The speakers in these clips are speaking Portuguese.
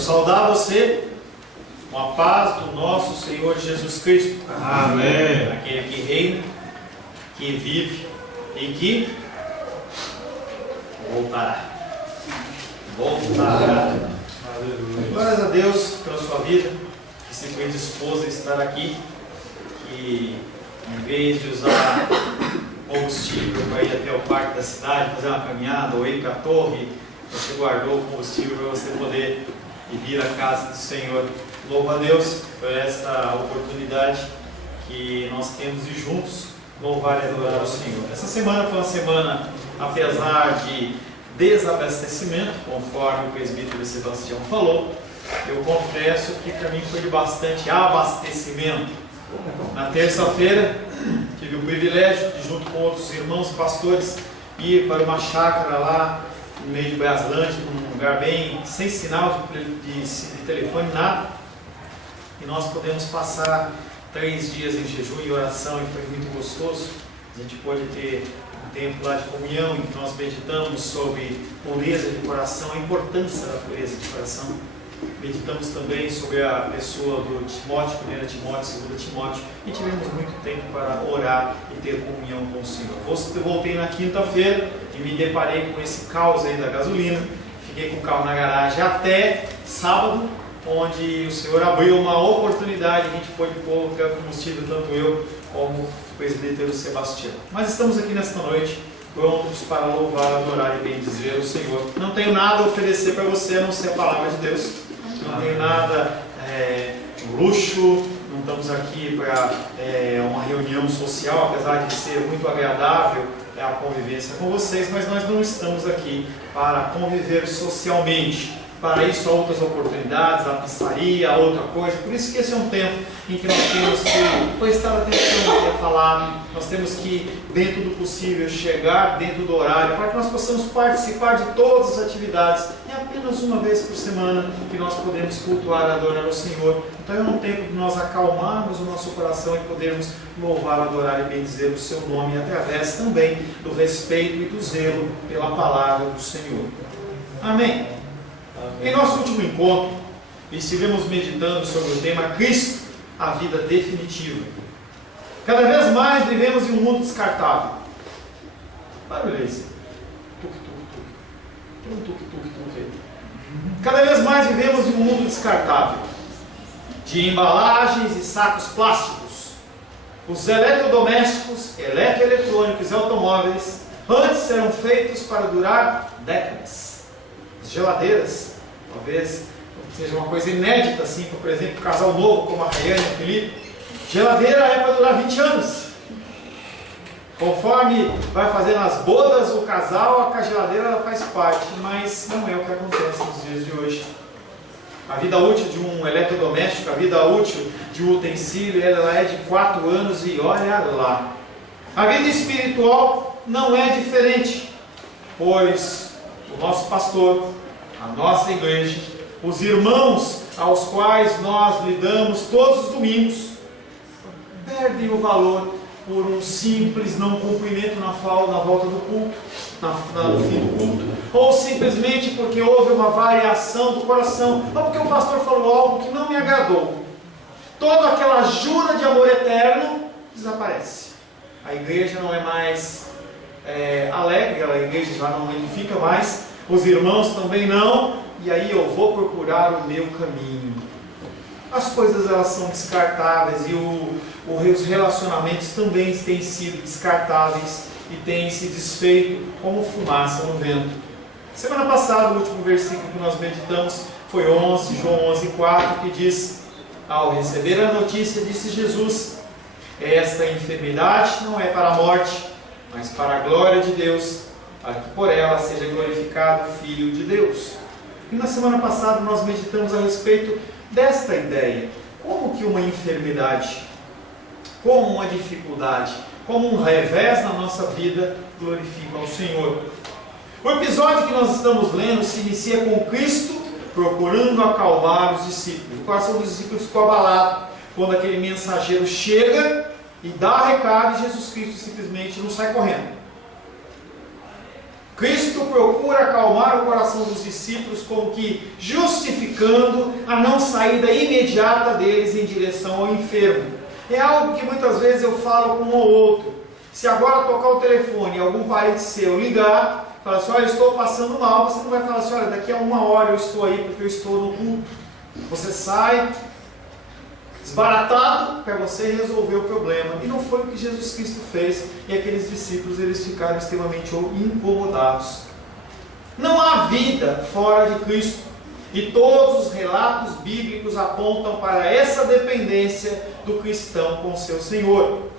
saudar você com a paz do nosso Senhor Jesus Cristo. Amém. Aquele que reina, que vive e que voltará. Aleluia. Glórias a Deus pela sua vida, que se foi disposto a estar aqui, que em vez de usar combustível para ir até o parque da cidade, fazer uma caminhada ou ir para a torre, você guardou o combustível para você poder ir vir à casa do Senhor. Louva a Deus por esta oportunidade que nós temos de juntos louvar e adorar o Senhor. Essa semana foi uma semana, apesar de desabastecimento, conforme o presbítero Sebastião falou, eu confesso que para mim foi de bastante abastecimento. Na terça-feira tive o privilégio de, junto com outros irmãos pastores, ir para uma chácara lá no meio de Brasília, num lugar bem sem sinal de telefone, nada, e nós podemos passar 3 dias em jejum e oração, e foi muito gostoso. A gente pôde ter um tempo lá de comunhão em que nós meditamos sobre pureza de coração, a importância da pureza de coração. Meditamos também sobre a pessoa do Timóteo, 1 Timóteo, 2 Timóteo, e tivemos muito tempo para orar e ter comunhão com o Senhor. Voltei na quinta-feira e me deparei com esse caos aí da gasolina. Fiquei com o carro na garagem até sábado, onde o Senhor abriu uma oportunidade, a gente pôde colocar combustível, tanto eu como o presbítero Sebastião. Mas estamos aqui nesta noite, prontos para louvar, adorar e bendizer o Senhor. Não tenho nada a oferecer para você, a não ser a palavra de Deus. Não tenho nada, luxo, não estamos aqui para uma reunião social, apesar de ser muito agradável a convivência com vocês, mas nós não estamos aqui para conviver socialmente. Para isso há outras oportunidades, a pizzaria, outra coisa. Por isso que esse é um tempo em que nós temos que prestar atenção no que é falado. Nós temos que, dentro do possível, chegar dentro do horário, para que nós possamos participar de todas as atividades. É apenas uma vez por semana que nós podemos cultuar e adorar o Senhor. Então é um tempo de nós acalmarmos o nosso coração e podermos louvar, adorar e bendizer o seu nome, através também do respeito e do zelo pela palavra do Senhor. Amém. Em nosso último encontro, estivemos meditando sobre o tema Cristo, a vida definitiva. Cada vez mais vivemos em um mundo descartável. Barulho esse. Tem um tuk-tuk aí. Cada vez mais vivemos em um mundo descartável, de embalagens e sacos plásticos. Os eletrodomésticos, eletroeletrônicos e automóveis antes eram feitos para durar décadas. As geladeiras, talvez seja uma coisa inédita assim, por exemplo, um casal novo como a Rayane e o Felipe. Geladeira é para durar 20 anos. Conforme vai fazendo as bodas, o casal, a geladeira ela faz parte, mas não é o que acontece nos dias de hoje. A vida útil de um eletrodoméstico, a vida útil de um utensílio, ela é de 4 anos e olha lá. A vida espiritual não é diferente, pois o nosso pastor, a nossa igreja, os irmãos aos quais nós lidamos todos os domingos, perdem o valor por um simples não cumprimento na volta do culto, no fim do culto, ou simplesmente porque houve uma variação do coração, ou porque o pastor falou algo que não me agradou. Toda aquela jura de amor eterno desaparece. A igreja não é mais alegre, a igreja já não edifica mais, os irmãos também não, e aí eu vou procurar o meu caminho. As coisas elas são descartáveis e os relacionamentos também têm sido descartáveis e têm se desfeito como fumaça no vento. Semana passada, o último versículo que nós meditamos foi João 11:4, que diz: ao receber a notícia, disse Jesus, esta enfermidade não é para a morte, mas para a glória de Deus, para que por ela seja glorificado o Filho de Deus. E na semana passada nós meditamos a respeito desta ideia, como que uma enfermidade, como uma dificuldade, como um revés na nossa vida glorifica ao Senhor. O episódio que nós estamos lendo se inicia com Cristo procurando acalmar os discípulos. O coração dos discípulos ficou abalado quando aquele mensageiro chega e dá recado e Jesus Cristo simplesmente não sai correndo. Cristo procura acalmar o coração dos discípulos, como que justificando a não saída imediata deles em direção ao enfermo. É algo que muitas vezes eu falo com um ou outro. Se agora tocar o telefone e algum parente seu ligar, falar assim, olha, eu estou passando mal, você não vai falar assim, olha, daqui a 1 hora eu estou aí porque eu estou no culto. Você sai desbaratado para você resolver o problema. E não foi o que Jesus Cristo fez, e aqueles discípulos eles ficaram extremamente incomodados. Não há vida fora de Cristo, e todos os relatos bíblicos apontam para essa dependência do cristão com seu Senhor.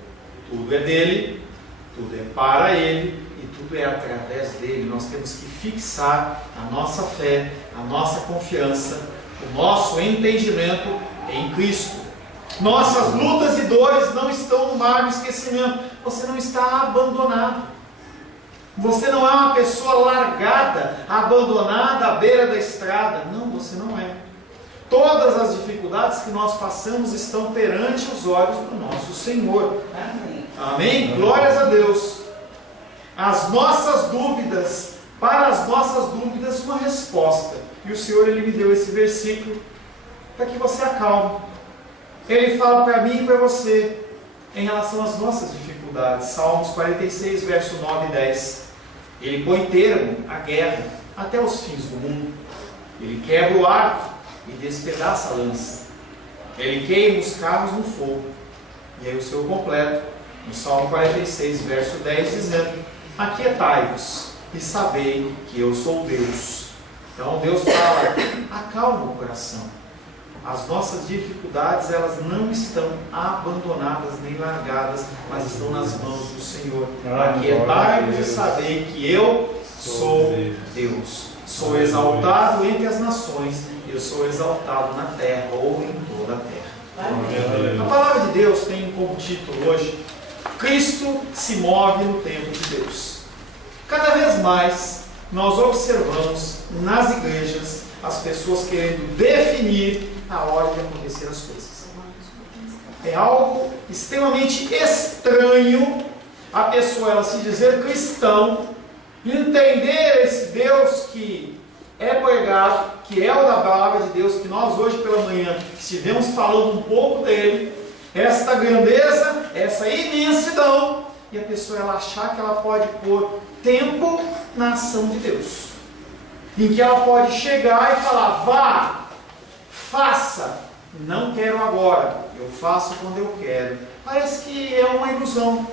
Tudo é dele, tudo é para ele e tudo é através dele. Nós temos que fixar a nossa fé, a nossa confiança, o nosso entendimento em Cristo. Nossas lutas e dores não estão no mar do esquecimento. Você não está abandonado. Você não é uma pessoa largada, abandonada à beira da estrada. Não, você não é. Todas as dificuldades que nós passamos estão perante os olhos do nosso Senhor. Amém. Amém? Glórias a Deus. As nossas dúvidas, para as nossas dúvidas, uma resposta. E o Senhor, Ele me deu esse versículo para que você acalme. Ele fala para mim e para você em relação às nossas dificuldades. Salmos 46, verso 9 e 10. Ele põe termo à guerra até os fins do mundo. Ele quebra o arco e despedaça a lança. Ele queima os carros no fogo. E aí o Senhor completa no Salmo 46, verso 10, dizendo: aquietai-vos e sabei que eu sou Deus. Então Deus fala, acalma o coração. As nossas dificuldades, elas não estão abandonadas nem largadas, mas estão nas mãos do Senhor. Aquietai-vos e sabei que eu sou Deus. Sou exaltado entre as nações, eu sou exaltado na terra ou em toda a terra. A palavra de Deus tem como título hoje: Cristo se move no tempo de Deus. Cada vez mais nós observamos nas igrejas as pessoas querendo definir a hora de acontecer as coisas. É algo extremamente estranho a pessoa ela se dizer cristão, entender esse Deus que é pregado, que é o da palavra de Deus, que nós hoje pela manhã estivemos falando um pouco dele, esta grandeza, essa imensidão, e a pessoa ela achar que ela pode pôr tempo na ação de Deus, em que ela pode chegar e falar: vá, faça, não quero agora, eu faço quando eu quero. Parece que é uma ilusão,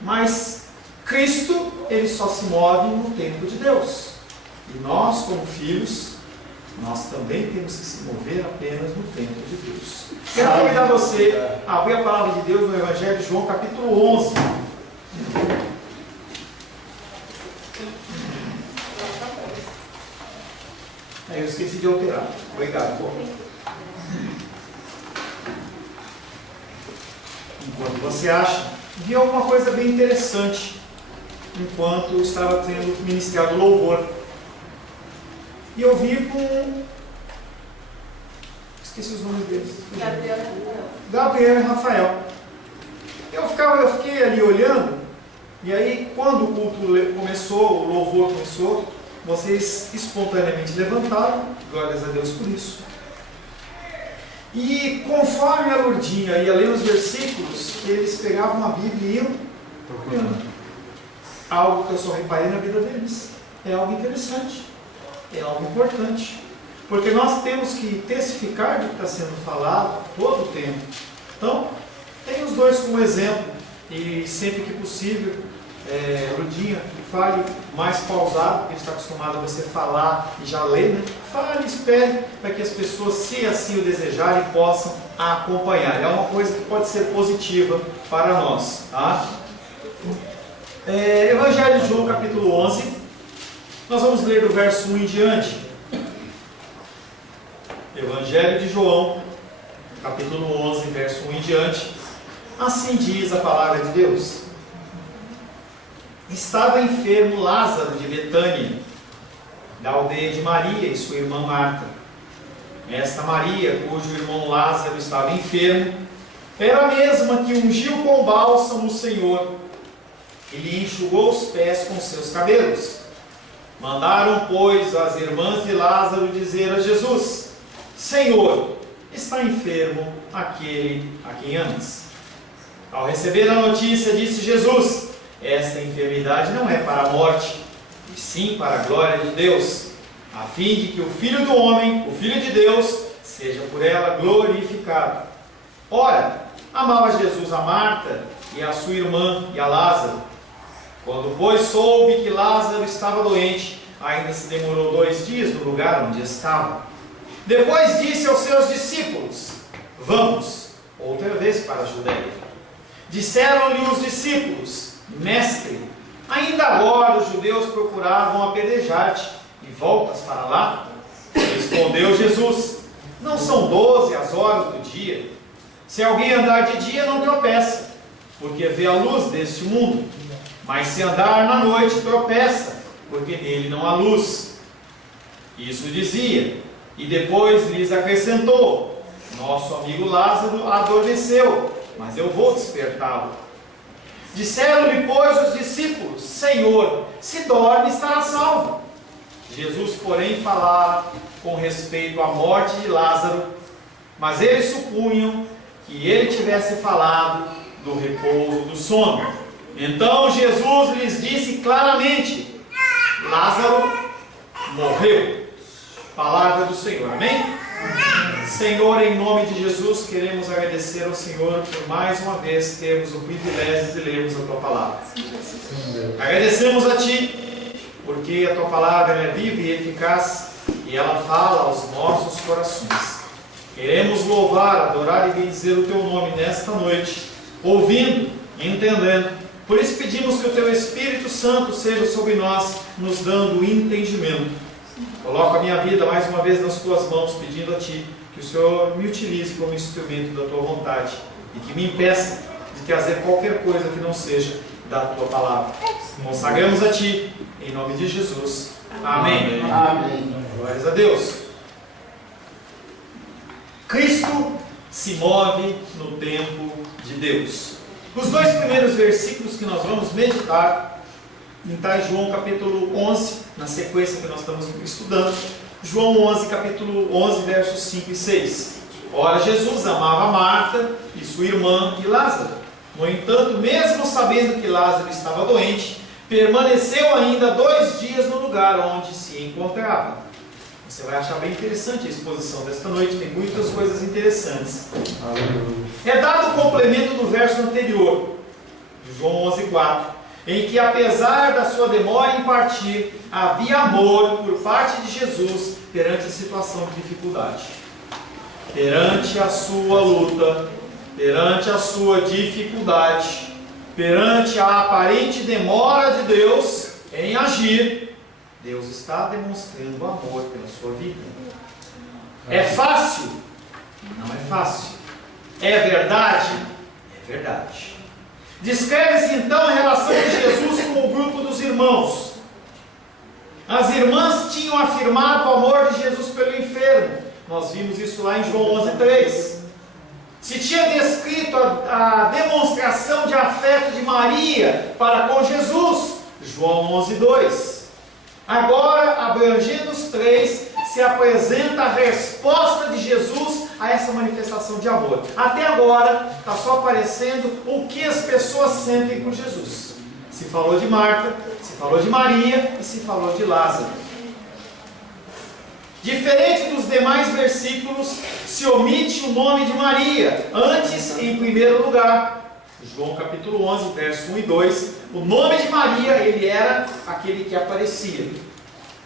mas Cristo, Ele só se move no tempo de Deus, e nós como filhos, nós também temos que se mover apenas no tempo de Deus. Quero convidar você a abrir a palavra de Deus no Evangelho de João, capítulo 11. Eu esqueci de alterar. Obrigado, pô. Enquanto você acha, vi alguma coisa bem interessante enquanto estava sendo ministrado louvor. E eu vi com... esqueci os nomes deles. Gabriel e Rafael. Eu fiquei ali olhando, e aí quando o culto começou, o louvor começou, vocês espontaneamente levantaram, glórias a Deus por isso. E conforme a Lourdinha ia ler os versículos, eles pegavam a Bíblia e iam olhando. Algo que eu só reparei na vida deles. É algo interessante, é algo importante, porque nós temos que testificar do que está sendo falado todo o tempo. Então, tem os dois como exemplo, e sempre que possível, Lourdinha, fale mais pausado, porque está acostumado a você falar e já ler, né? Fale, espere, para que as pessoas, se assim o desejarem, possam acompanhar. É uma coisa que pode ser positiva para nós, tá? Evangelho de João, capítulo 11, nós vamos ler do verso 1 em diante. Evangelho de João, capítulo 11, verso 1 em diante. Assim diz a palavra de Deus: estava enfermo Lázaro de Betânia, da aldeia de Maria e sua irmã Marta. Esta Maria, cujo irmão Lázaro estava enfermo, era a mesma que ungiu com bálsamo o Senhor e lhe enxugou os pés com seus cabelos. Mandaram, pois, as irmãs de Lázaro dizer a Jesus: Senhor, está enfermo aquele a quem amas. Ao receber a notícia, disse Jesus: esta enfermidade não é para a morte, e sim para a glória de Deus, a fim de que o Filho do homem, o Filho de Deus, seja por ela glorificado. Ora, amava Jesus a Marta e a sua irmã e a Lázaro. Quando, pois, soube que Lázaro estava doente, ainda se demorou 2 dias no lugar onde estava. Depois disse aos seus discípulos: vamos outra vez para a Judeia. Disseram-lhe os discípulos: Mestre, ainda agora os judeus procuravam apedrejar-te, e voltas para lá? Respondeu Jesus: não são 12 as horas do dia? Se alguém andar de dia, não tropeça, porque vê a luz deste mundo. Mas se andar na noite, tropeça, porque nele não há luz. Isso dizia, e depois lhes acrescentou: nosso amigo Lázaro adormeceu, mas eu vou despertá-lo. Disseram-lhe, pois, os discípulos: Senhor, se dorme, estará salvo. Jesus, porém, falava com respeito à morte de Lázaro, mas eles supunham que ele tivesse falado do repouso do sono. Então Jesus lhes disse claramente: Lázaro morreu. Palavra do Senhor, amém? Senhor, em nome de Jesus, queremos agradecer ao Senhor por mais uma vez termos o privilégio de lermos a Tua Palavra. Agradecemos a Ti, porque a Tua Palavra é viva e eficaz, e ela fala aos nossos corações. Queremos louvar, adorar e bendizer o Teu nome nesta noite, ouvindo e entendendo. Por isso pedimos que o Teu Espírito Santo seja sobre nós, nos dando entendimento. Coloco a minha vida mais uma vez nas Tuas mãos, pedindo a Ti que o Senhor me utilize como instrumento da Tua vontade e que me impeça de trazer qualquer coisa que não seja da Tua Palavra. Consagramos a Ti, em nome de Jesus. Amém. Amém. Glórias a Deus. Cristo se move no tempo de Deus. Os 2 primeiros versículos que nós vamos meditar está em João capítulo 11, na sequência que nós estamos estudando. João 11, capítulo 11, versos 5 e 6. Ora, Jesus amava Marta e sua irmã e Lázaro. No entanto, mesmo sabendo que Lázaro estava doente, permaneceu ainda 2 dias no lugar onde se encontrava. Você vai achar bem interessante a exposição desta noite, tem muitas coisas interessantes. É dado o complemento do verso anterior, de João 11, 4, em que, apesar da sua demora em partir, havia amor por parte de Jesus perante a situação de dificuldade. Perante a sua luta, perante a sua dificuldade, perante a aparente demora de Deus em agir, Deus está demonstrando amor pela sua vida. É fácil? Não é fácil. É verdade? É verdade. Descreve-se então a relação de Jesus com o grupo dos irmãos. As irmãs tinham afirmado o amor de Jesus pelo enfermo. Nós vimos isso lá em João 11:3. Se tinha descrito a demonstração de afeto de Maria para com Jesus. João 11:2. Agora, abrangendo os 3, se apresenta a resposta de Jesus a essa manifestação de amor. Até agora, está só aparecendo o que as pessoas sentem por Jesus. Se falou de Marta, se falou de Maria e se falou de Lázaro. Diferente dos demais versículos, se omite o nome de Maria, antes em primeiro lugar. João capítulo 11, verso 1 e 2, o nome de Maria, ele era aquele que aparecia.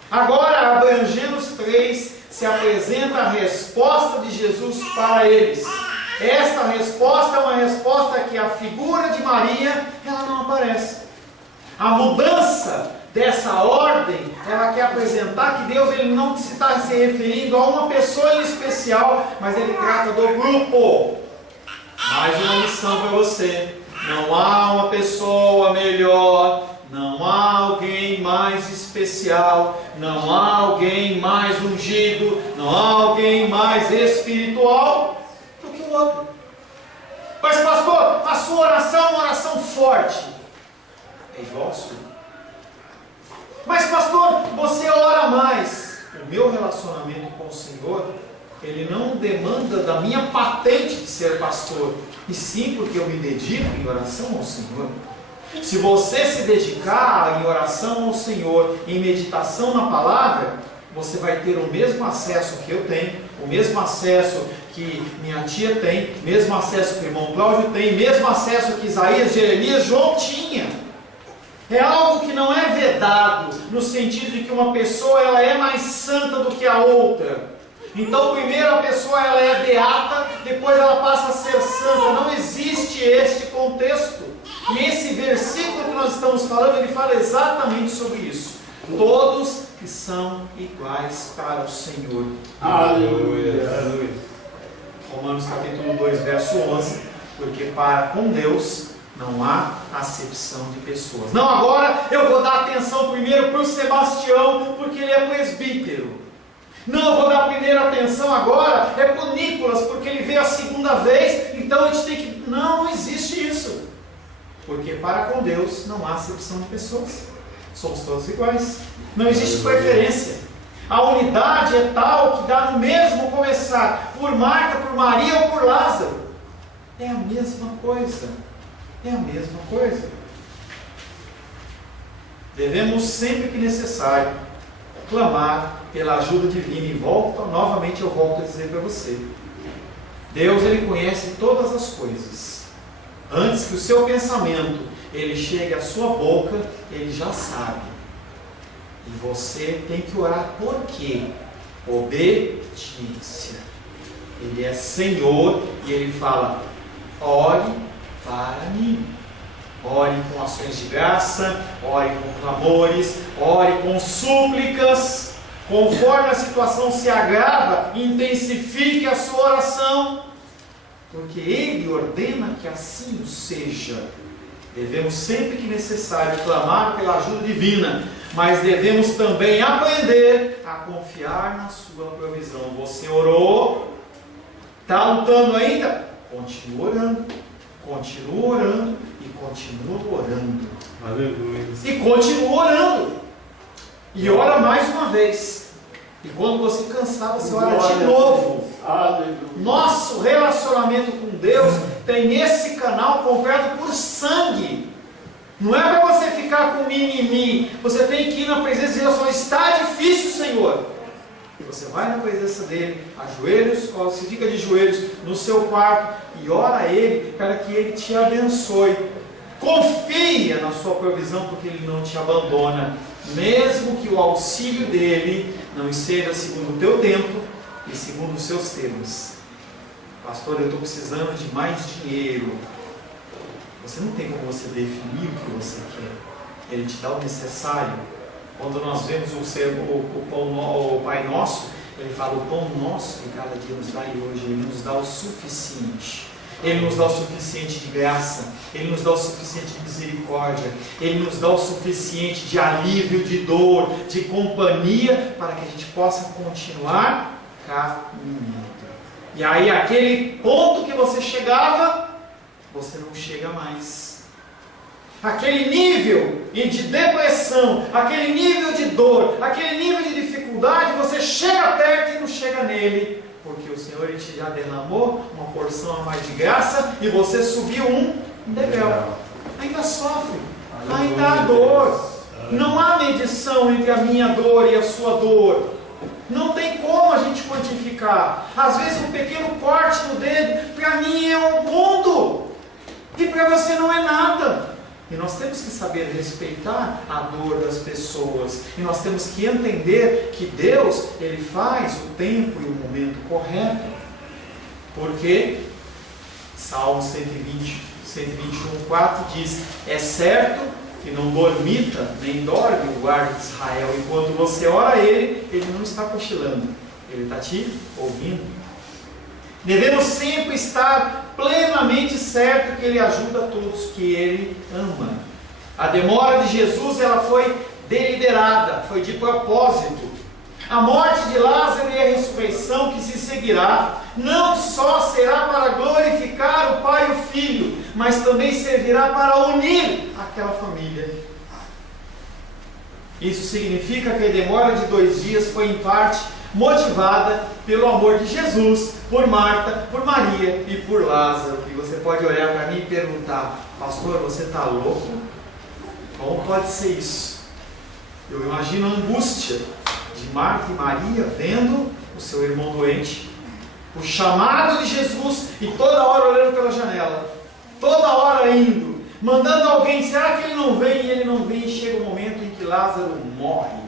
Agora, abrangendo os 3, se apresenta a resposta de Jesus para eles. Esta resposta é uma resposta que a figura de Maria, ela não aparece. A mudança dessa ordem, ela quer apresentar que Deus ele não está se referindo a uma pessoa em especial, mas ele trata do grupo. Mais uma lição para você: não há uma pessoa melhor, não há alguém mais especial, não há alguém mais ungido, não há alguém mais espiritual do que o outro. Mas pastor, a sua oração é uma oração forte. É igual a sua. Mas pastor, você ora mais. O meu relacionamento com o Senhor, ele não demanda da minha patente de ser pastor, e sim porque eu me dedico em oração ao Senhor. Se você se dedicar em oração ao Senhor, em meditação na palavra, você vai ter o mesmo acesso que eu tenho, o mesmo acesso que minha tia tem, o mesmo acesso que o irmão Cláudio tem, o mesmo acesso que Isaías, Jeremias, João tinha. É algo que não é vedado, no sentido de que uma pessoa ela é mais santa do que a outra. Então, primeiro a pessoa ela é beata, depois ela passa a ser santa. Não existe este contexto. E esse versículo que nós estamos falando, ele fala exatamente sobre isso. Todos que são iguais para o Senhor. Aleluia. Aleluia. Romanos capítulo 2, verso 11. Porque para com Deus não há acepção de pessoas. Não, agora eu vou dar atenção primeiro para o Sebastião, porque ele é presbítero. Não, eu vou dar a primeira atenção agora é para o Nicolas, porque ele veio a segunda vez, então a gente tem que... Não existe isso. Porque para com Deus não há acepção de pessoas. Somos todos iguais. Não existe preferência. A unidade é tal que dá no mesmo começar, por Marta, por Maria ou por Lázaro. É a mesma coisa. É a mesma coisa. Devemos sempre que necessário clamar pela ajuda divina. E novamente eu volto a dizer para você, Deus ele conhece todas as coisas. Antes que o seu pensamento ele chegue à sua boca, ele já sabe. E você tem que orar por quê? Obediência. Ele é Senhor e ele fala: ore para mim. Ore com ações de graça, ore com clamores, ore com súplicas. Conforme a situação se agrava, intensifique a sua oração, porque Ele ordena que assim o seja. Devemos sempre que necessário clamar pela ajuda divina, mas devemos também aprender a confiar na sua provisão. Você orou? Está lutando ainda? Continua orando. Continua orando e continua orando. Aleluia. E continua orando. E ora mais uma vez. E quando você cansar, você ora de novo. Aleluia. Nosso relacionamento com Deus tem esse canal completo por sangue. Não é para você ficar com mimimi. Você tem que ir na presença de Deus. Só está difícil, Senhor. E você vai na presença dele, ajoelhos, você fica de joelhos no seu quarto e ora a ele para que ele te abençoe. Confia na sua provisão, porque ele não te abandona, mesmo que o auxílio dele não seja segundo o teu tempo e segundo os seus termos. Pastor, eu estou precisando de mais dinheiro. Você não tem como você definir o que você quer. Ele te dá o necessário. Quando nós vemos o Pai Nosso, ele fala: o pão nosso que cada dia nos dá, e hoje ele nos dá o suficiente. Ele nos dá o suficiente de graça, Ele nos dá o suficiente de misericórdia, Ele nos dá o suficiente de alívio, de dor, de companhia, para que a gente possa continuar caminhando. E aí aquele ponto que você chegava, você não chega mais. Aquele nível de depressão, aquele nível de dor, aquele nível de dificuldade, você chega perto e não chega nele, porque o Senhor ele já derramou uma porção a mais de graça e você subiu um degrau. Ainda sofre, ainda há dor. Não há medição entre a minha dor e a sua dor. Não tem como a gente quantificar. Às vezes um pequeno corte no dedo, para mim é um mundo, e para você não é nada. E nós temos que saber respeitar a dor das pessoas. E nós temos que entender que Deus, Ele faz o tempo e o momento correto. Porque Salmo 121:4 diz: é certo que não dormita, nem dorme o guarda de Israel. Enquanto você ora a Ele, Ele não está cochilando. Ele está te ouvindo. Devemos sempre estar plenamente certo que Ele ajuda todos que Ele ama. A demora de Jesus ela foi deliberada, foi de propósito. A morte de Lázaro e a ressurreição que se seguirá não só será para glorificar o Pai e o Filho, mas também servirá para unir aquela família. Isso significa que a demora de 2 dias foi em parte motivada pelo amor de Jesus por Marta, por Maria e por Lázaro. E você pode olhar para mim e perguntar: pastor, você está louco? Como pode ser isso? Eu imagino a angústia de Marta e Maria vendo o seu irmão doente, o chamado de Jesus, e toda hora olhando pela janela, toda hora indo, mandando alguém: será que ele não vem? E ele não vem, e chega o momento em que Lázaro morre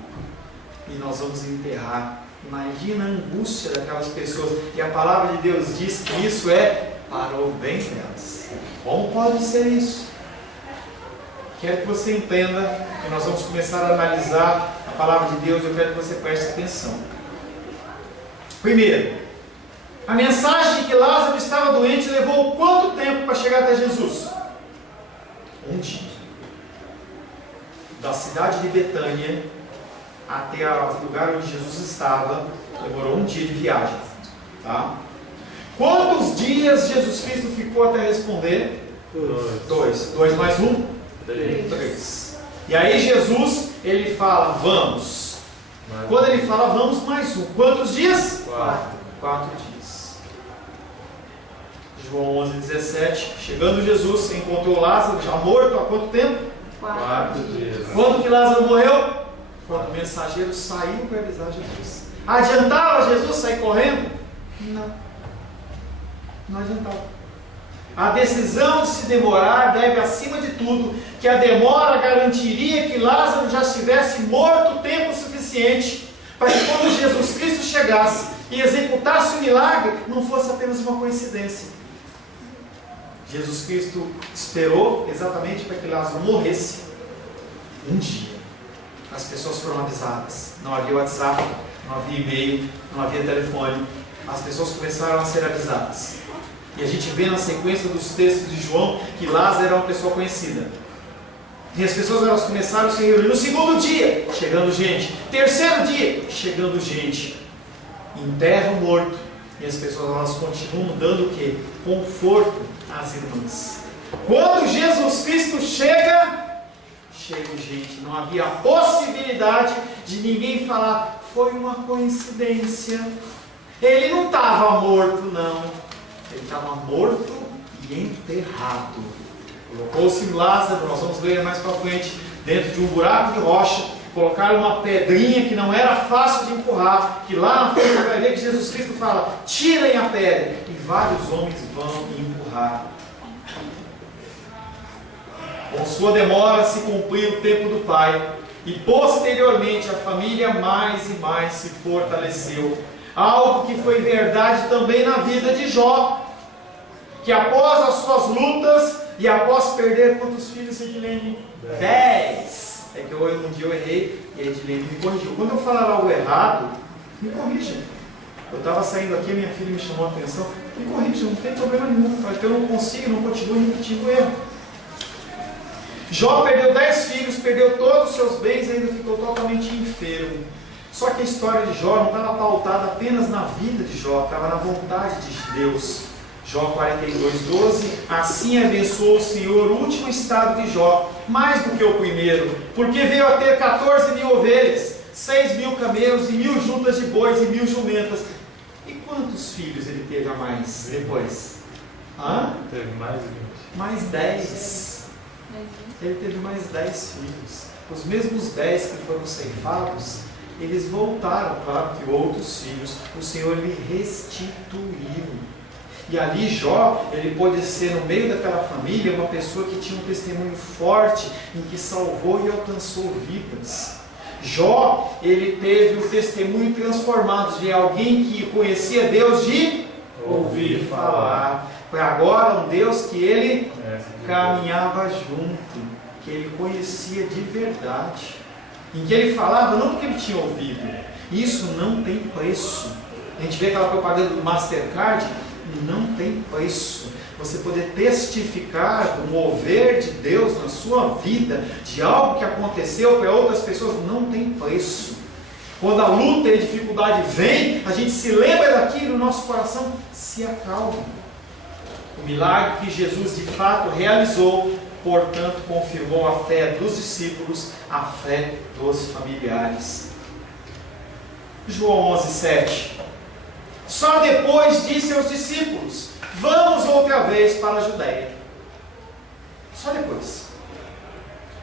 e nós vamos enterrar. Imagina a angústia daquelas pessoas, e a palavra de Deus diz que isso é para o bem delas. Como pode ser isso? Quero que você entenda que nós vamos começar a analisar a palavra de Deus. Eu quero que você preste atenção. Primeiro, a mensagem que Lázaro estava doente levou quanto tempo para chegar até Jesus? 1 dia. Da cidade de Betânia até o lugar onde Jesus estava, demorou 1 dia de viagem. Tá? Quantos dias Jesus Cristo ficou até responder? 2. 2 mais 1? 3. E aí Jesus, ele fala: vamos. Quando ele fala vamos, mais 1. Quantos dias? 4 dias. João 11:17. Chegando Jesus, encontrou Lázaro já morto há quanto tempo? 4 dias. Quando que Lázaro morreu? Quando o mensageiro saiu para avisar Jesus. Adiantava Jesus sair correndo? Não adiantava. A decisão de se demorar deve, acima de tudo, que a demora garantiria que Lázaro já estivesse morto tempo suficiente para que quando Jesus Cristo chegasse e executasse o milagre, não fosse apenas uma coincidência. Jesus Cristo esperou exatamente para que Lázaro morresse 1 dia. As pessoas foram avisadas. Não havia WhatsApp, não havia e-mail, não havia telefone. As pessoas começaram a ser avisadas. E a gente vê na sequência dos textos de João que Lázaro era uma pessoa conhecida. E as pessoas elas começaram a se reunir. No 2º dia, chegando gente. 3º dia, chegando gente. Enterra o morto. E as pessoas elas continuam dando o quê? Conforto às irmãs. Quando Jesus Cristo chega gente. Não havia a possibilidade de ninguém falar: foi uma coincidência. Ele não estava morto, não. Ele estava morto e enterrado. Colocou-se Lázaro, nós vamos ler mais para frente, dentro de um buraco de rocha. Colocaram uma pedrinha que não era fácil de empurrar, que lá na frente vai ver que Jesus Cristo fala: tirem a pedra. E vários homens vão empurrar. Com sua demora se cumpriu o tempo do Pai, e posteriormente a família mais e mais se fortaleceu. Algo que foi verdade também na vida de Jó, que após as suas lutas e após perder quantos filhos, Edilene? 10. É que um dia eu errei e a Edilene me corrigiu. Quando eu falar algo errado, me corrija. Eu estava saindo aqui, minha filha me chamou a atenção. Me corrija, não tem problema nenhum. Porque eu não consigo, não continuo repetindo o erro. Jó perdeu 10 filhos, perdeu todos os seus bens e ainda ficou totalmente enfermo. Só que a história de Jó não estava pautada apenas na vida de Jó, estava na vontade de Deus. Jó 42:12. Assim abençoou o Senhor o último estado de Jó, mais do que o primeiro, porque veio a ter 14.000 ovelhas, 6.000 camelos e 1.000 juntas de bois e 1.000 jumentas. E quantos filhos ele teve a mais depois? Teve mais 20. Mais 10. Ele teve mais 10 filhos. Os mesmos 10 que foram ceifados, eles voltaram, claro que outros filhos, o Senhor lhe restituiu. E ali Jó, ele pôde ser no meio daquela família uma pessoa que tinha um testemunho forte, em que salvou e alcançou vidas. Jó, ele teve o testemunho transformado de alguém que conhecia Deus de ouvir falar, para agora um Deus que ele caminhava junto, que ele conhecia de verdade, em que ele falava não porque ele tinha ouvido. Isso não tem preço. A gente vê aquela propaganda do Mastercard, não tem preço. Você poder testificar do mover de Deus na sua vida, de algo que aconteceu para outras pessoas, não tem preço. Quando a luta e a dificuldade vem, a gente se lembra daquilo, o nosso coração se acalma. O milagre que Jesus de fato realizou portanto confirmou a fé dos discípulos, a fé dos familiares. João 11:7. Só depois disse aos discípulos: vamos outra vez para a Judéia. Só depois.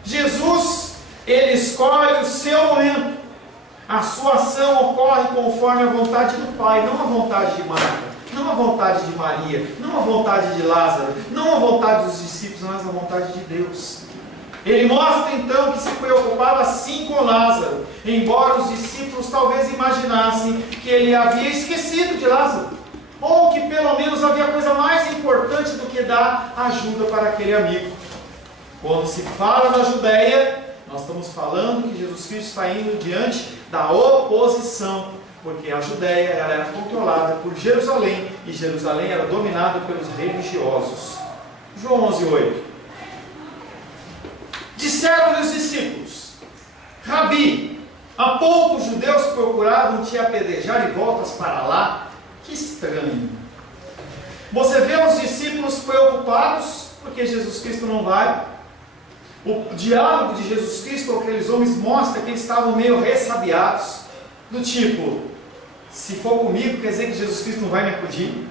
Jesus, ele escolhe o seu momento. A sua ação ocorre conforme a vontade do Pai, não a vontade de Marta, não a vontade de Maria, não a vontade de Lázaro, não a vontade dos discípulos, mas a vontade de Deus. Ele mostra então que se preocupava sim com Lázaro, embora os discípulos talvez imaginassem que ele havia esquecido de Lázaro, ou que pelo menos havia coisa mais importante do que dar ajuda para aquele amigo. Quando se fala da Judéia, nós estamos falando que Jesus Cristo está indo diante da oposição, porque a Judéia ela era controlada por Jerusalém, e Jerusalém era dominada pelos religiosos. João 11:8. Disseram-lhe os discípulos: Rabi, há pouco os judeus procuravam te apedrejar e voltas para lá? Que estranho. Você vê os discípulos preocupados porque Jesus Cristo não vai. O diálogo de Jesus Cristo com aqueles homens mostra que eles estavam meio ressabiados, do tipo: se for comigo, quer dizer que Jesus Cristo não vai me acudir?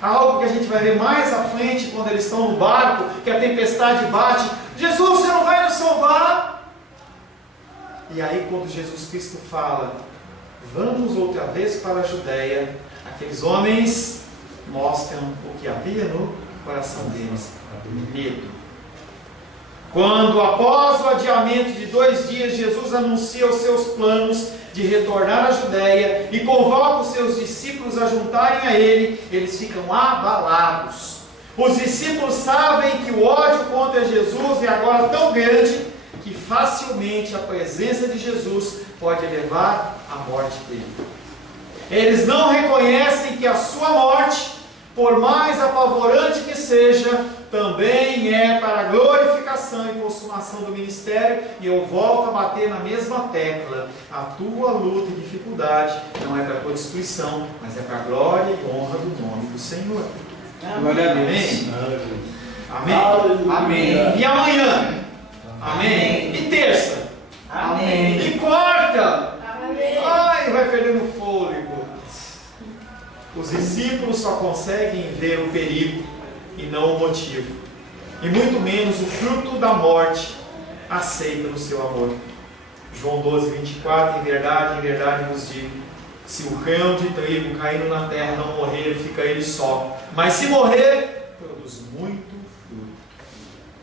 Algo que a gente vai ver mais à frente, quando eles estão no barco, que a tempestade bate: Jesus, você não vai nos salvar? E aí quando Jesus Cristo fala: vamos outra vez para a Judéia, aqueles homens mostram o que havia no coração deles: medo. Quando, após o adiamento de 2 dias, Jesus anuncia os seus planos de retornar à Judéia e convoca os seus discípulos a juntarem a ele, eles ficam abalados. Os discípulos sabem que o ódio contra Jesus é agora tão grande que facilmente a presença de Jesus pode levar à morte dele. Eles não reconhecem que a sua morte, por mais apavorante que seja, também é para a glorificação e consumação do ministério. E eu volto a bater na mesma tecla: a tua luta e dificuldade não é para a tua destruição, mas é para a glória e honra do nome do Senhor. Glória a Deus. Amém? Amém? Amém. E amanhã? Amém. E terça? Amém. E quarta? Amém. Ai, vai perdendo o fôlego. Os discípulos só conseguem ver o perigo e não o motivo, e muito menos o fruto da morte aceita no seu amor. João 12:24. Em verdade vos digo, se o grão de trigo caindo na terra não morrer, fica ele só, mas se morrer, produz muito fruto.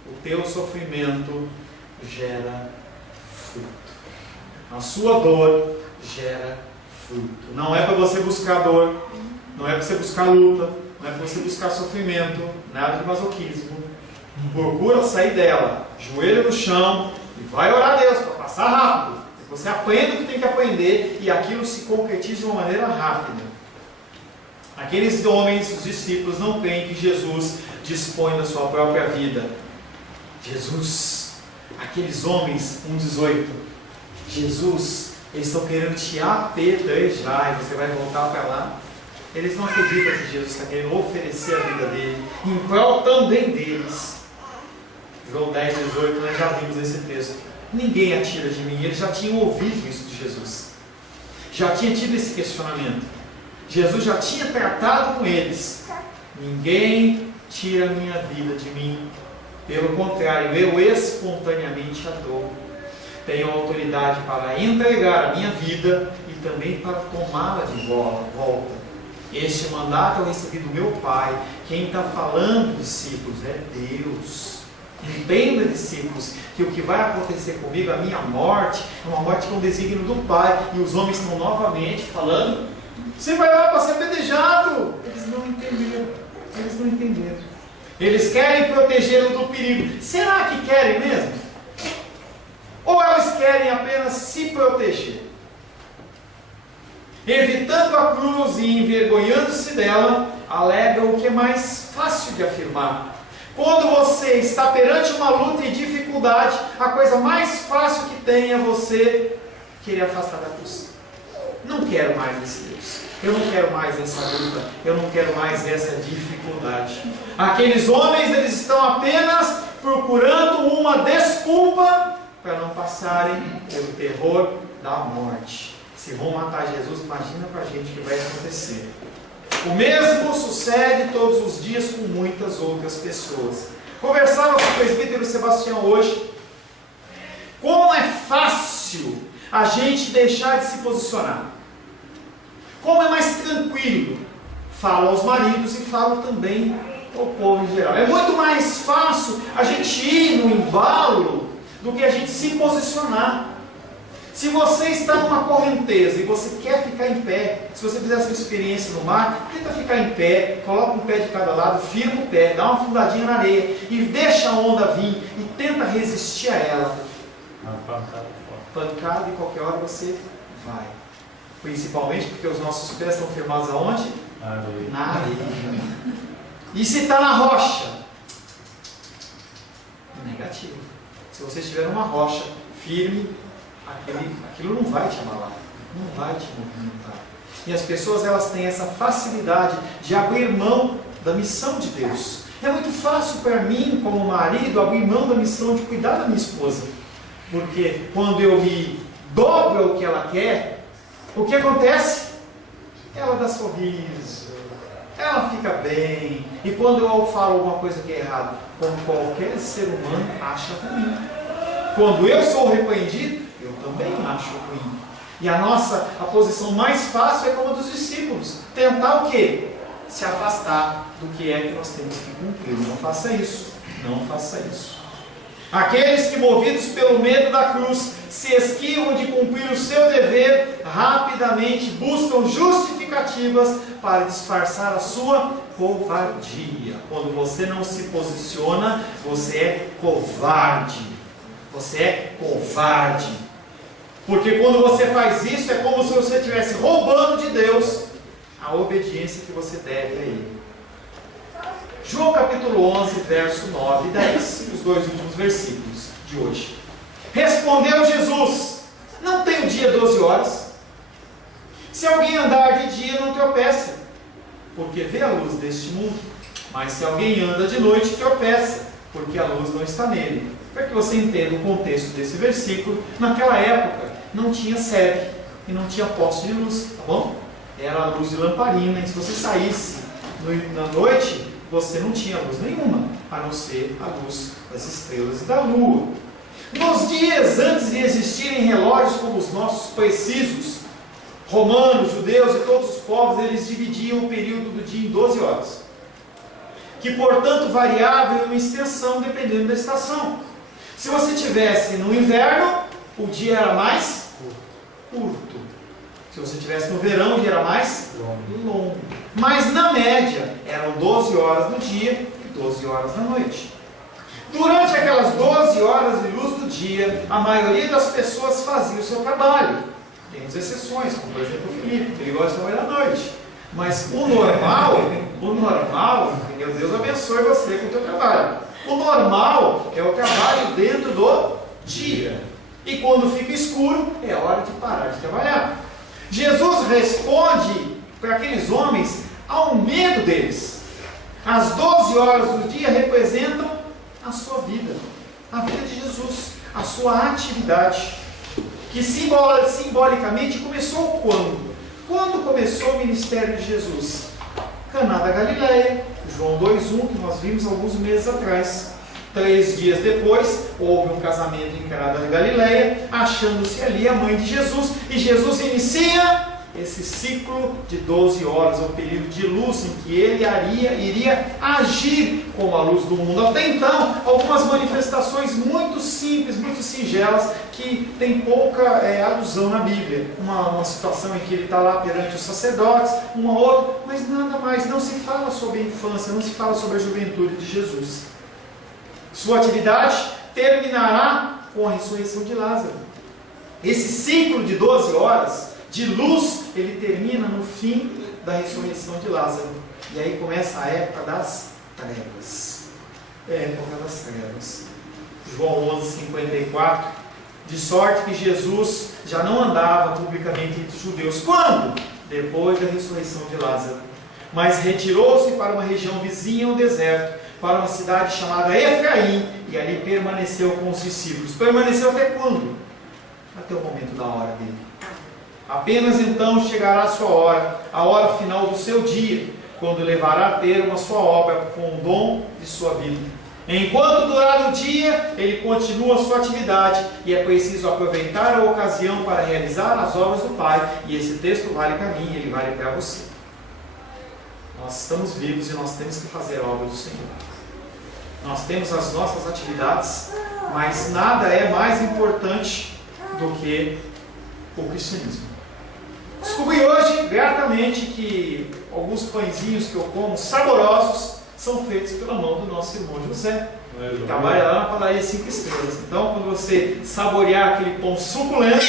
O teu sofrimento gera fruto, a sua dor gera fruto. Não é para você buscar dor, não é para você buscar luta, não é para você buscar sofrimento, nada de masoquismo. Procura sair dela, joelho no chão, e vai orar a Deus para passar rápido. Você aprende o que tem que aprender e aquilo se concretiza de uma maneira rápida. Aqueles homens, os discípulos, não creem que Jesus dispõe da sua própria vida. Jesus, aqueles homens, 1:18, Jesus, eles estão querendo te apedrejar e você vai voltar para lá. Eles não acreditam que Jesus está querendo oferecer a vida dele em prol também deles. João 10:18, nós já vimos esse texto. Ninguém atira de mim. Eles já tinham ouvido isso de Jesus, já tinha tido esse questionamento. Jesus já tinha tratado com eles: ninguém tira a minha vida de mim, pelo contrário, eu espontaneamente a dou. Tenho autoridade para entregar a minha vida e também para tomá-la de volta. Este mandato eu recebi do meu Pai. Quem está falando, discípulos, é Deus. Entenda, discípulos, que o que vai acontecer comigo, a minha morte, é uma morte com o desígnio do Pai. E os homens estão novamente falando: você vai lá para ser apedrejado. Eles não entenderam. Eles querem protegê-lo do perigo. Será que querem mesmo? Ou eles querem apenas se proteger? Evitando a cruz e envergonhando-se dela, alegam o que é mais fácil de afirmar. Quando você está perante uma luta e dificuldade, a coisa mais fácil que tem é você querer afastar da cruz. Não quero mais esse Deus. Eu não quero mais essa luta. Eu não quero mais essa dificuldade. Aqueles homens, eles estão apenas procurando uma desculpa para não passarem pelo terror da morte. Se vão matar Jesus, imagina para a gente o que vai acontecer. O mesmo sucede todos os dias com muitas outras pessoas. Conversava com o presbítero Sebastião hoje. Como é fácil a gente deixar de se posicionar. Como é mais tranquilo. Falo aos maridos e falo também ao povo em geral. É muito mais fácil a gente ir no embalo do que a gente se posicionar. Se você está numa correnteza e você quer ficar em pé, se você fizer essa experiência no mar, tenta ficar em pé, coloca um pé de cada lado, firma o pé, dá uma fundadinha na areia e deixa a onda vir e tenta resistir a ela. Pancada e qualquer hora você vai. Principalmente porque os nossos pés estão firmados aonde? Na areia. E se está na rocha? Negativo. Se você estiver numa rocha firme, aquilo não vai te abalar, não vai te movimentar. E as pessoas, elas têm essa facilidade de abrir mão da missão de Deus. É muito fácil para mim, como marido, abrir mão da missão de cuidar da minha esposa. Porque quando eu me dobro ao que ela quer, o que acontece? Ela dá sorriso, ela fica bem. E quando eu falo alguma coisa que é errada, como qualquer ser humano acha ruim. Quando eu sou repreendido, eu também acho ruim. E a posição mais fácil é como a dos discípulos. Tentar o quê? Se afastar do que é que nós temos que cumprir. Não faça isso. Não faça isso. Aqueles que, movidos pelo medo da cruz, se esquivam de cumprir o seu dever, rapidamente buscam justificativas para disfarçar a sua covardia. Quando você não se posiciona, você é covarde. Você é covarde. Porque quando você faz isso, é como se você estivesse roubando de Deus a obediência que você deve a Ele. João capítulo 11, verso 9 e 10, os dois últimos versículos de hoje. Respondeu Jesus: não tem o dia 12 horas? Se alguém andar de dia, não tropeça, porque vê a luz deste mundo. Mas se alguém anda de noite, tropeça, porque a luz não está nele. Para que você entenda o contexto desse versículo, naquela época não tinha sebe e não tinha poste de luz, tá bom? Era a luz de lamparina, e se você saísse na noite, você não tinha luz nenhuma, a não ser a luz das estrelas e da lua. Nos dias antes de existirem relógios como os nossos precisos, romanos, judeus e todos os povos, eles dividiam o período do dia em 12 horas, que portanto variava em uma extensão dependendo da estação. Se você estivesse no inverno, o dia era mais curto. Se você estivesse no verão, o dia era mais longo. Mas na média, eram 12 horas no dia e 12 horas na noite. Durante aquelas 12 horas de luz do dia, a maioria das pessoas fazia o seu trabalho. Temos exceções, como por exemplo o Felipe, que ele gosta de trabalhar à noite. Mas o normal, meu Deus abençoe você com o teu trabalho. O normal é o trabalho dentro do dia. E quando fica escuro, é hora de parar de trabalhar. Jesus responde para aqueles homens ao medo deles. As 12 horas do dia representam a sua vida, a vida de Jesus, a sua atividade, que simbolicamente começou quando? Quando começou o ministério de Jesus? Caná da Galileia, João 2:1, que nós vimos alguns meses atrás. 3 dias depois, houve um casamento em Caná da Galileia, achando-se ali a mãe de Jesus, e Jesus inicia esse ciclo de 12 horas, o período de luz em que ele iria agir como a luz do mundo. Até então, algumas manifestações muito simples, muito singelas, que tem pouca alusão na Bíblia. Uma situação em que ele está lá perante os sacerdotes, uma outra, mas nada mais. Não se fala sobre a infância, não se fala sobre a juventude de Jesus. Sua atividade terminará com a ressurreição de Lázaro. Esse ciclo de 12 horas de luz, ele termina no fim da ressurreição de Lázaro. E aí começa a época das trevas. Época das trevas. João 11:54. De sorte que Jesus já não andava publicamente entre os judeus. Quando? Depois da ressurreição de Lázaro. mas retirou-se para uma região vizinha ao deserto, para uma cidade chamada Efraim, e ali permaneceu com os discípulos. Permaneceu até quando? Até o momento da hora dele. Apenas então chegará a sua hora, a hora final do seu dia, quando levará a ter uma sua obra com o dom de sua vida. Enquanto durar o dia, ele continua a sua atividade, e é preciso aproveitar a ocasião para realizar as obras do Pai, e esse texto vale para mim, ele vale para você. Nós estamos vivos e nós temos que fazer a obra do Senhor. Nós temos as nossas atividades, mas nada é mais importante do que o cristianismo. Descobri hoje, gratamente, que alguns pãezinhos que eu como, saborosos, são feitos pela mão do nosso irmão José, que trabalha lá na padaria 5 estrelas. Então, quando você saborear aquele pão suculento,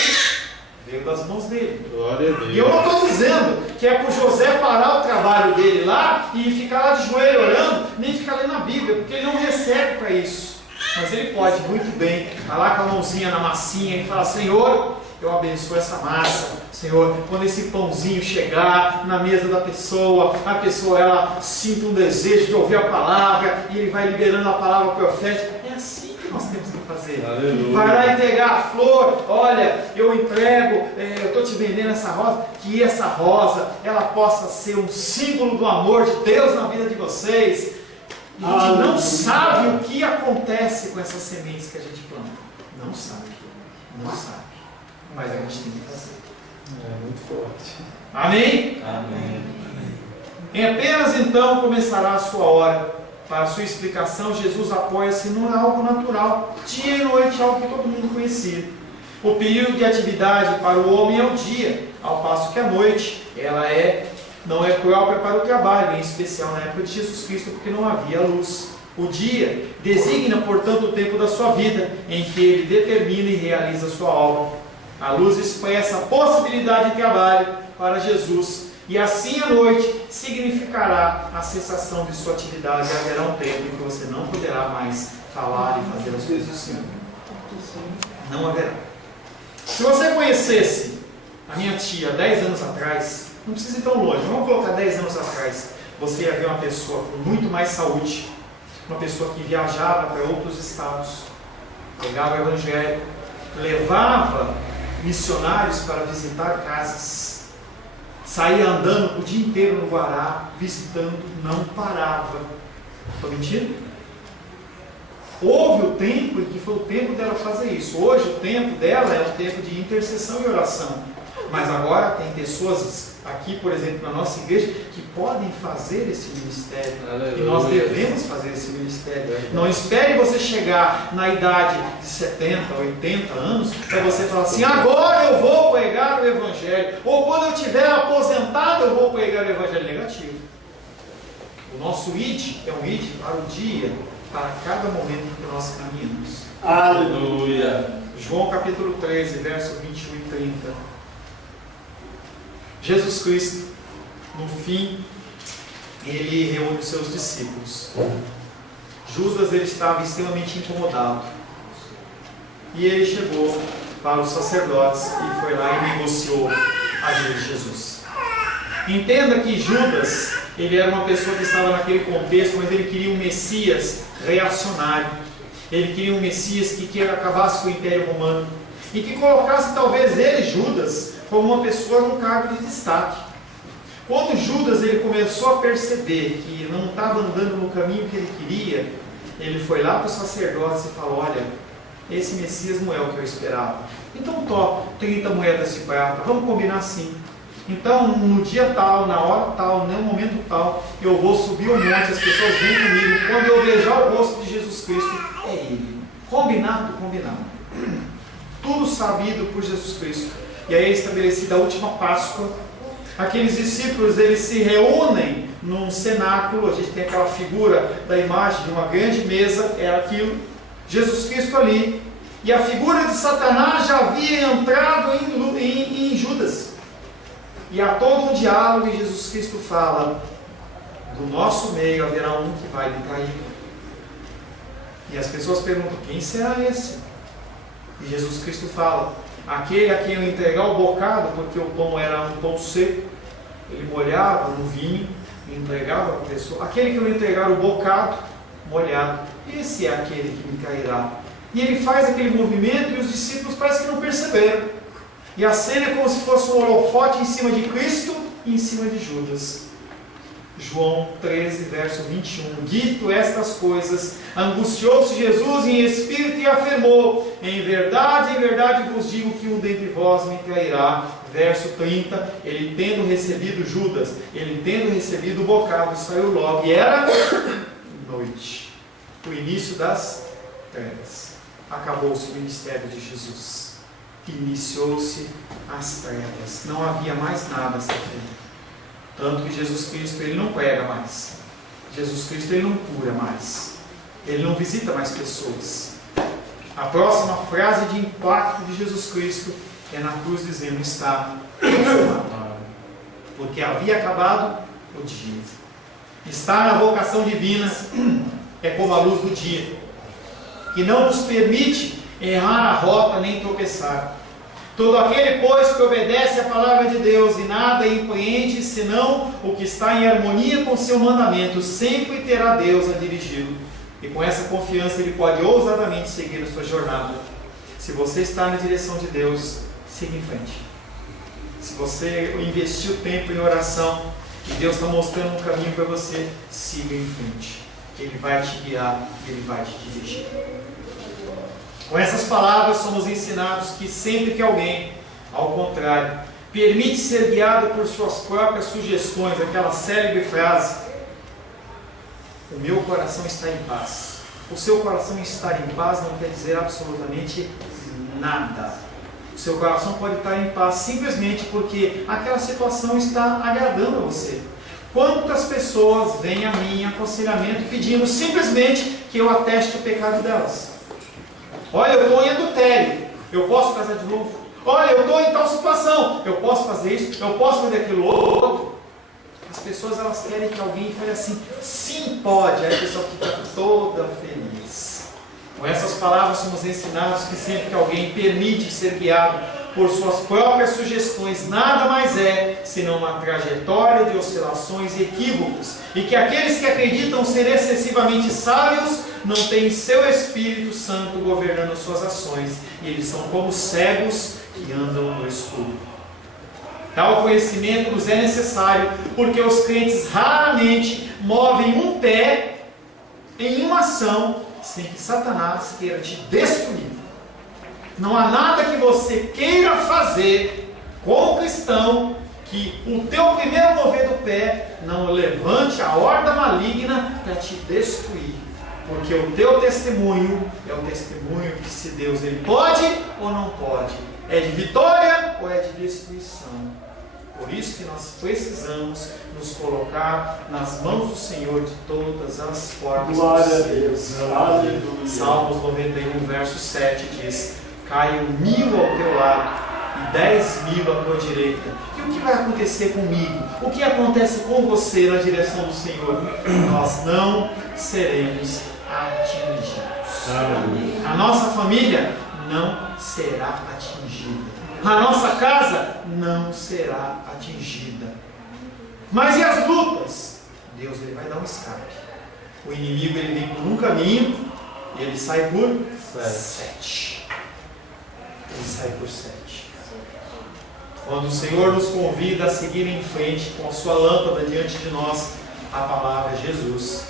veio das mãos dele. Glória a Deus. E eu não estou dizendo que é para o José parar o trabalho dele lá e ficar lá de joelho orando, nem ficar lendo a Bíblia, porque ele não recebe para isso. Mas ele pode muito bem estar lá com a mãozinha na massinha e falar: Senhor, eu abençoo essa massa. Senhor, quando esse pãozinho chegar na mesa da pessoa, a pessoa ela sinta um desejo de ouvir a palavra, e ele vai liberando a palavra profética. É assim que nós temos que fazer. Aleluia. Vai lá entregar a flor. Olha, eu entrego, eu estou te vendendo essa rosa, que essa rosa ela possa ser um símbolo do amor de Deus na vida de vocês. E a gente não sabe o que acontece com essas sementes que a gente planta. Não sabe. Não sabe. Mas a gente tem que fazer. É muito forte. Amém? Amém. Em apenas então começará a sua hora. Para a sua explicação, Jesus apoia-se em algo natural. Dia e noite, algo que todo mundo conhecia. O período de atividade para o homem é o dia, ao passo que a noite não é própria para o trabalho, em especial na época de Jesus Cristo, porque não havia luz. O dia designa, portanto, o tempo da sua vida, em que ele determina e realiza a sua obra. A luz expressa a possibilidade de trabalho para Jesus, e assim a noite significará a cessação de sua atividade, e haverá um tempo em que você não poderá mais falar e fazer as coisas do Senhor. Não haverá. Se você conhecesse a minha tia 10 anos atrás, não precisa ir tão longe, vamos colocar 10 anos atrás, você ia ver uma pessoa com muito mais saúde, uma pessoa que viajava para outros estados, pregava o Evangelho, levava missionários para visitar casas, saía andando o dia inteiro no Guará, visitando, não parava. Estou mentindo? Houve o tempo em que foi o tempo dela fazer isso. Hoje o tempo dela é um tempo de intercessão e oração. Mas agora tem pessoas aqui, por exemplo, na nossa igreja, que podem fazer esse ministério. Aleluia. E nós devemos fazer esse ministério. Não espere você chegar na idade de 70, 80 anos, para você falar assim: agora eu vou pregar o Evangelho. Ou quando eu estiver aposentado, eu vou pregar o Evangelho. Negativo. O nosso ID é um ID para o dia, para cada momento em que nós caminhamos. Aleluia. João capítulo 13, verso 21 e 30. Jesus Cristo, no fim, ele reúne os seus discípulos. Judas, ele estava extremamente incomodado. E ele chegou para os sacerdotes e foi lá e negociou a vida de Jesus. Entenda que Judas, ele era uma pessoa que estava naquele contexto, mas ele queria um Messias reacionário. Ele queria um Messias que acabasse com o Império Romano. E que colocasse talvez ele, Judas, como uma pessoa num cargo de destaque. Quando Judas ele começou a perceber que não estava andando no caminho que ele queria, ele foi lá para os sacerdotes e falou: olha, esse Messias não é o que eu esperava. Então 30 moedas de prata, vamos combinar assim. Então no dia tal, na hora tal, no momento tal, eu vou subir o monte, as pessoas vêm comigo, quando eu beijar o rosto de Jesus Cristo, é Ele. Combinado. Tudo sabido por Jesus Cristo. E aí é estabelecida a última Páscoa. Aqueles discípulos, eles se reúnem num cenáculo. A gente tem aquela figura da imagem de uma grande mesa, era aquilo, Jesus Cristo ali. E a figura de Satanás já havia entrado em Judas. E há todo um diálogo e Jesus Cristo fala: do nosso meio haverá um que vai lhe trair. E as pessoas perguntam: quem será esse? E Jesus Cristo fala: aquele a quem eu entregar o bocado, porque o pão era um pão seco, ele molhava no vinho, entregava a pessoa, aquele que eu entregar o bocado molhado, esse é aquele que me cairá. E ele faz aquele movimento e os discípulos parecem que não perceberam. E a cena é como se fosse um holofote em cima de Cristo e em cima de Judas. João 13, verso 21. Dito estas coisas, angustiou-se Jesus em espírito e afirmou: em verdade vos digo que um dentre vós me trairá. Verso 30, ele tendo recebido Judas, ele tendo recebido o bocado, saiu logo, e era noite, o início das trevas. Acabou-se o ministério de Jesus, iniciou-se as trevas, não havia mais nada a ser feito. Tanto que Jesus Cristo, ele não prega mais, Jesus Cristo, ele não cura mais, ele não visita mais pessoas. A próxima frase de impacto de Jesus Cristo é na cruz dizendo: está consumado, porque havia acabado o dia. Estar na vocação divina é como a luz do dia, que não nos permite errar a rota nem tropeçar. Todo aquele, pois, que obedece à palavra de Deus e nada empreende senão o que está em harmonia com o seu mandamento, sempre terá Deus a dirigi-lo. E com essa confiança ele pode ousadamente seguir a sua jornada. Se você está na direção de Deus, siga em frente. Se você investiu tempo em oração e Deus está mostrando um caminho para você, siga em frente. Ele vai te guiar, Ele vai te dirigir. Com essas palavras somos ensinados que sempre que alguém, ao contrário, permite ser guiado por suas próprias sugestões, aquela célebre frase: o meu coração está em paz. O seu coração estar em paz não quer dizer absolutamente nada. O seu coração pode estar em paz simplesmente porque aquela situação está agradando a você. Quantas pessoas vêm a mim em aconselhamento pedindo simplesmente que eu ateste o pecado delas? Olha, eu estou em adultério, eu posso casar de novo? Olha, eu estou em tal situação, eu posso fazer isso, eu posso fazer aquilo outro? As pessoas, elas querem que alguém fale assim: sim, pode. Aí a pessoa fica toda feliz. Com essas palavras somos ensinados que sempre que alguém permite ser guiado por suas próprias sugestões, nada mais é senão uma trajetória de oscilações e equívocos, e que aqueles que acreditam ser excessivamente sábios não têm seu Espírito Santo governando suas ações, e eles são como cegos que andam no escuro. Tal conhecimento nos é necessário porque os crentes raramente movem um pé em uma ação sem que Satanás queira te destruir. Não há nada que você queira fazer como cristão que o teu primeiro mover do pé não levante a horda maligna para te destruir. Porque o teu testemunho é o testemunho que, se Deus ele pode ou não pode, é de vitória ou é de destruição. Por isso que nós precisamos nos colocar nas mãos do Senhor de todas as formas possíveis. Aleluia. Salmos 91, verso 7 diz: caiam 1000 ao teu lado e 10.000 à tua direita. E o que vai acontecer comigo? O que acontece com você na direção do Senhor? Nós não seremos atingidos. Aleluia. A nossa família não será atingida. A nossa casa não será atingida. Mas e as lutas? Deus ele vai dar um escape. O inimigo ele vem por um caminho e ele sai por 7. Ele sai por 7. Quando o Senhor nos convida a seguir em frente com a sua lâmpada diante de nós, a palavra é Jesus,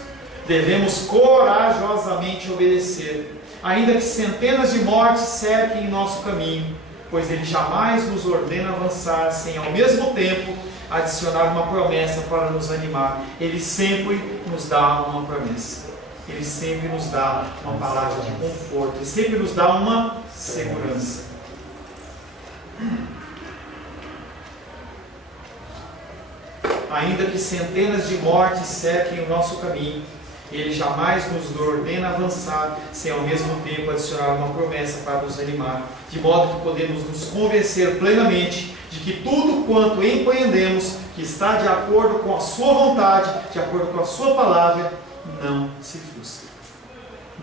devemos corajosamente obedecer, ainda que centenas de mortes cerquem em nosso caminho, pois Ele jamais nos ordena avançar sem ao mesmo tempo adicionar uma promessa para nos animar. Ele sempre nos dá uma promessa. Ele sempre nos dá uma palavra de conforto. Ele sempre nos dá uma segurança. Ainda que centenas de mortes cerquem o nosso caminho, Ele jamais nos ordena avançar sem ao mesmo tempo adicionar uma promessa para nos animar, de modo que podemos nos convencer plenamente de que tudo quanto empreendemos, que está de acordo com a sua vontade, de acordo com a sua palavra, não se frustra,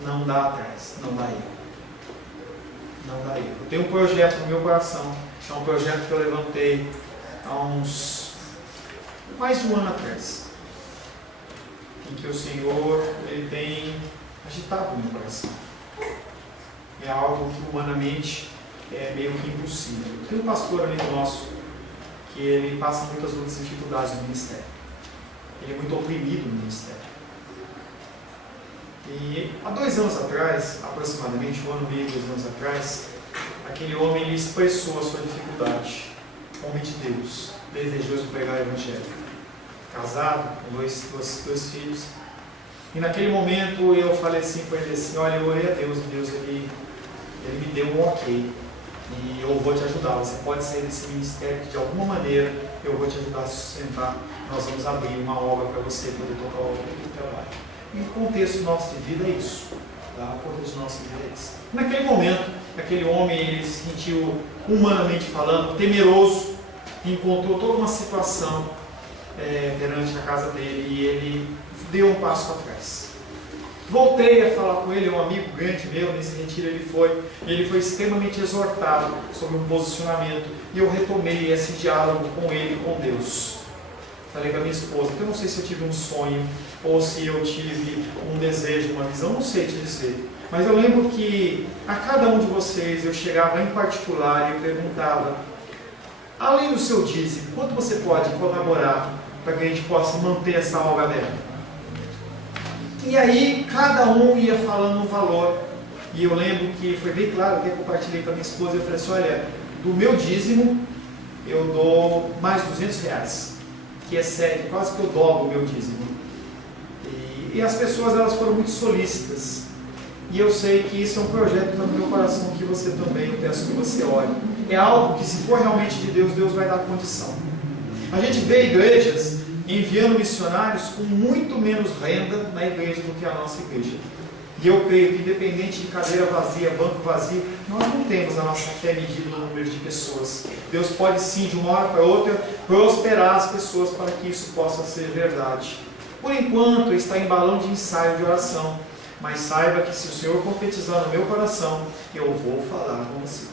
não dá atrás, não dá erro. Não dá erro. Eu tenho um projeto no meu coração, é um projeto que eu levantei há mais de um ano atrás. em que o Senhor ele tem agitado o meu coração. É algo que humanamente é meio que impossível. Tem um pastor amigo nosso que ele passa muitas outras dificuldades no ministério. Ele é muito oprimido no ministério. E há 2 anos atrás, aproximadamente, 1 ano e meio, 2 anos atrás, aquele homem ele expressou a sua dificuldade. Homem de Deus, desejoso de pregar o Evangelho. Casado, com dois filhos. E naquele momento eu falei assim para ele assim, olha, eu orei a Deus, e Deus ele me deu um ok. E eu vou te ajudar, você pode sair desse ministério que de alguma maneira eu vou te ajudar a sustentar. Nós vamos abrir uma obra para você poder tocar o trabalho. E o contexto nosso de vida é isso. Tá? O contexto nosso de vida é isso. Naquele momento, aquele homem ele se sentiu, humanamente falando, temeroso, e encontrou toda uma situação perante a casa dele e ele deu um passo atrás. Voltei a falar com ele, um amigo grande meu, nesse retiro ele foi extremamente exortado sobre um posicionamento e eu retomei esse diálogo com ele, com Deus. Falei com a minha esposa, que eu não sei se eu tive um sonho ou se eu tive um desejo, uma visão, não sei te dizer. Mas eu lembro que a cada um de vocês eu chegava em particular e eu perguntava, além do seu dízimo, quanto você pode colaborar para que a gente possa manter essa obra aberta? E aí cada um ia falando um valor. E eu lembro que foi bem claro que eu compartilhei com a minha esposa. Eu falei assim, olha, do meu dízimo eu dou mais R$200, que excede, quase que eu dobro o meu dízimo. E as pessoas elas foram muito solícitas. E eu sei que isso é um projeto no meu coração que você também, eu peço que você olhe. É algo que se for realmente de Deus, Deus vai dar condição. A gente vê igrejas enviando missionários com muito menos renda na igreja do que a nossa igreja. E eu creio que independente de cadeira vazia, banco vazio, nós não temos a nossa fé medida no número de pessoas. Deus pode sim, de uma hora para outra, prosperar as pessoas para que isso possa ser verdade. Por enquanto, está em balão de ensaio de oração. Mas saiba que se o Senhor profetizar no meu coração, eu vou falar com você.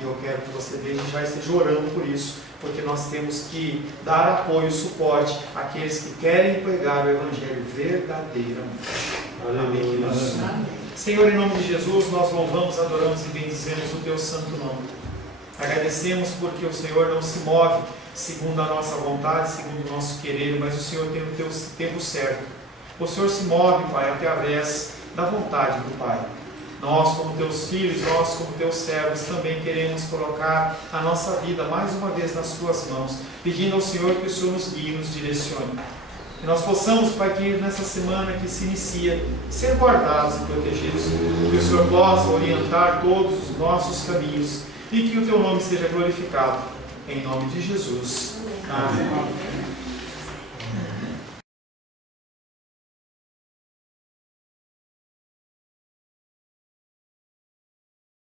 E eu quero que você desde já esteja orando por isso, porque nós temos que dar apoio, suporte àqueles que querem pregar o Evangelho verdadeiramente. Amém. Senhor, em nome de Jesus, nós louvamos, adoramos e bendizemos o Teu santo nome. Agradecemos porque o Senhor não se move segundo a nossa vontade, segundo o nosso querer, mas o Senhor tem o Teu tempo certo. O Senhor se move, Pai, através da vontade do Pai. Nós, como Teus filhos, nós, como Teus servos, também queremos colocar a nossa vida mais uma vez nas Tuas mãos, pedindo ao Senhor que o Senhor nos guie e nos direcione. Que nós possamos, Pai, que nessa semana que se inicia, ser guardados e protegidos, que o Senhor possa orientar todos os nossos caminhos e que o Teu nome seja glorificado. Em nome de Jesus. Amém.